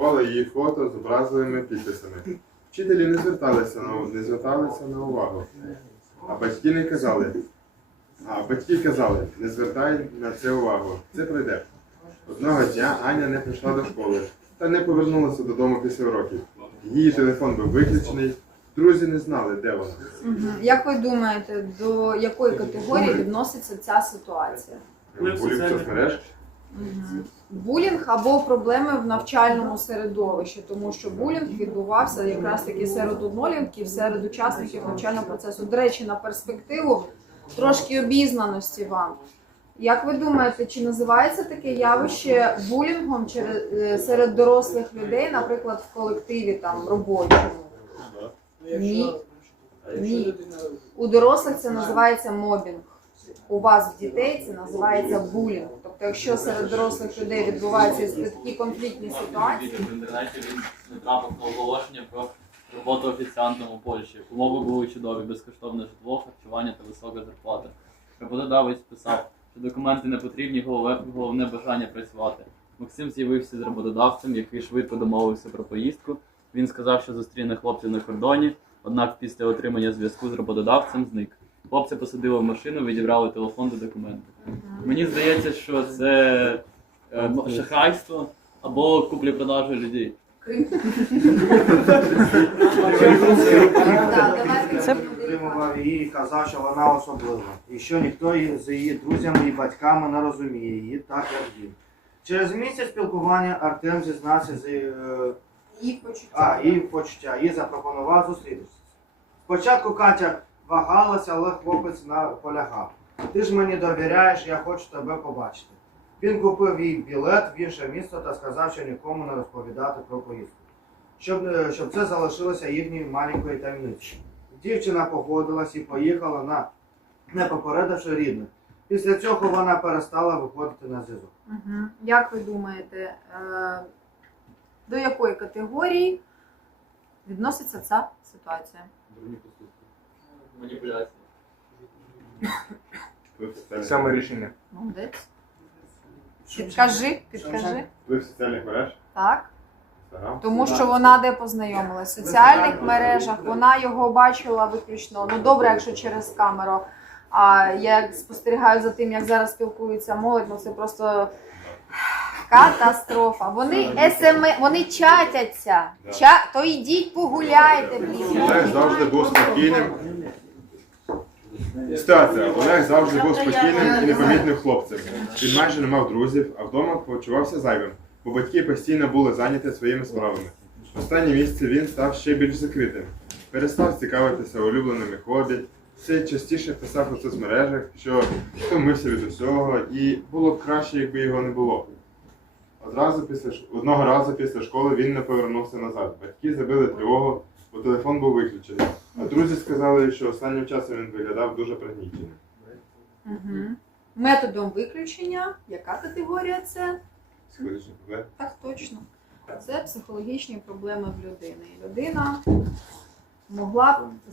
фотографували її фото з образливими підписами. Вчителі не зверталися на не зверталися на увагу. А батьки не казали. А батьки казали, не звертай на це увагу. Це пройде. Одного дня Аня не прийшла до школи та не повернулася додому після уроків. Її телефон був виключений, друзі не знали, де вона. Як ви думаєте, до якої категорії відноситься ця ситуація? Булі в соцмережах. Мгм. Булінг або проблеми в навчальному середовищі, тому що булінг відбувався якраз таки серед однолітків, серед учасників навчального процесу. До речі, на перспективу трошки обізнаності вам. Як ви думаєте, чи називається таке явище булінгом через- е, серед дорослих людей, наприклад, в колективі там робочому? Ні. Ні. У дорослих це називається мобінг. У вас, в дітей, це називається булінг. Тобто, якщо серед дорослих людей відбуваються такі конфліктні ситуації, В інтернеті він натрапив на оголошення про роботу офіціантом у Польщі. Умови були чудові, безкоштовне житло, харчування та висока зарплата. Роботодавець писав, що документи не потрібні, головне, головне бажання працювати. Максим з'явився з роботодавцем, який швидко домовився про поїздку. Він сказав, що зустріне хлопців на кордоні, однак після отримання зв'язку з роботодавцем зник. Хлопця посадили в машину, відібрали телефон та документи. Мені здається, що це е, шахрайство або куплі-продажу людей. Давайте підтримував її і казав, що вона особлива. І що ніхто її- з її друзями і батьками не розуміє її так, як він. Через місяць спілкування Артем зізнався з е, їх почуття. а, і почуття, і запропонував зустрітися. Спочатку Катя вагалася, але хлопець наполягав. Ти ж мені довіряєш, я хочу тебе побачити. Він купив їй білет в інше місто та сказав, що нікому не розповідати про поїздку. Щоб, е, щоб це залишилося їхньою маленькою таємницею. Дівчина погодилась і поїхала на не попередивши рідних. Після цього вона перестала виходити на зв'язок. Угу. Як ви думаєте, е, до якої категорії відноситься ця ситуація? Маніпуляція. Вплив соціальних Саме рішення. Молодець. Підкажи, підкажи. Вплив соціальних мереж. Так. Інстаграм. Тому що вона де познайомилась? В соціальних мережах вона його бачила виключно. Ну добре, якщо через камеру. А я спостерігаю за тим, як зараз спілкується молодь, ну це просто катастрофа. Вони СМ, вони чатяться. Ча... То йдіть погуляйте, блін. Олег завжди був спокійним. Ситуація. Олег завжди був спокійним і непомітним хлопцем. Він майже не мав друзів, а вдома почувався зайвим, бо батьки постійно були зайняті своїми справами. В останні місяці він став ще більш закритим. Перестав цікавитися улюбленими хобі, все частіше писав у соцмережах, що втомився від усього, і було б краще, якби його не було. Одразу після одного разу після школи він не повернувся назад. Батьки забили тривогу, бо телефон був виключений. А друзі сказали, що останнім часом він виглядав дуже пригніченим. Угу. Методом виключення. Яка категорія це? Психологічний проблем. Так точно. Це психологічні проблеми в людини. Людина могла б